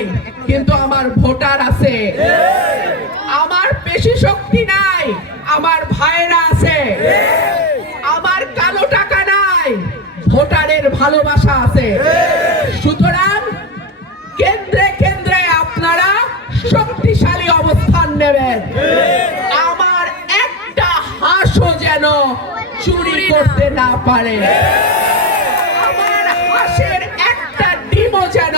নাই, কিন্তু আমার ভোটার আছে। আমার পেশি শক্তি নাই, আমার ভাইয়েরা আছে। আমার কালো টাকা নাই, ভোটারের ভালোবাসা আছে। সুতরাং কেন্দ্রে কেন্দ্রে আপনারা শক্তিশালী অবস্থান নেবেন। আমার একটা হাঁসও যেন চুরি করতে না পারে, আমার হাঁসের একটা ডিমও যেন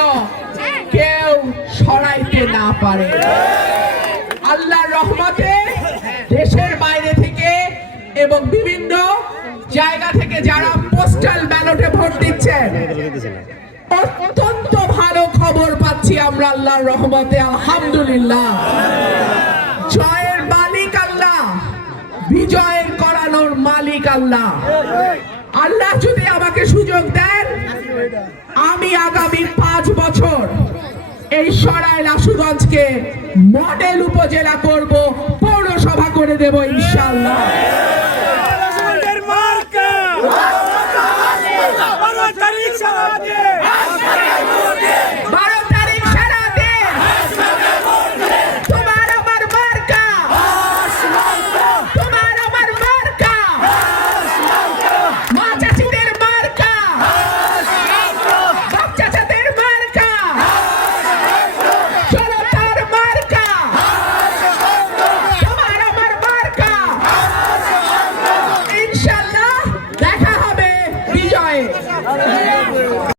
কেউ সরাইতে না পারে। আল্লাহর রহমতে দেশের বাইরে থেকে এবং বিভিন্ন জায়গা থেকে যারা পোস্টাল ব্যালটে ভোট দিচ্ছেন, অত্যন্ত ভালো খবর পাচ্ছি আমরা আল্লাহর রহমতে, আলহামদুলিল্লাহ। জয়ের মালিক আল্লাহ, বিজয় করানোর মালিক আল্লাহ। আল্লাহ যদি আমাকে সুযোগ দেন, আমি আগামী 5 বছর এই সরাইল আশুগঞ্জকে মডেল উপজেলা করব, পৌরসভা করে দেব ইনশাআল্লাহ।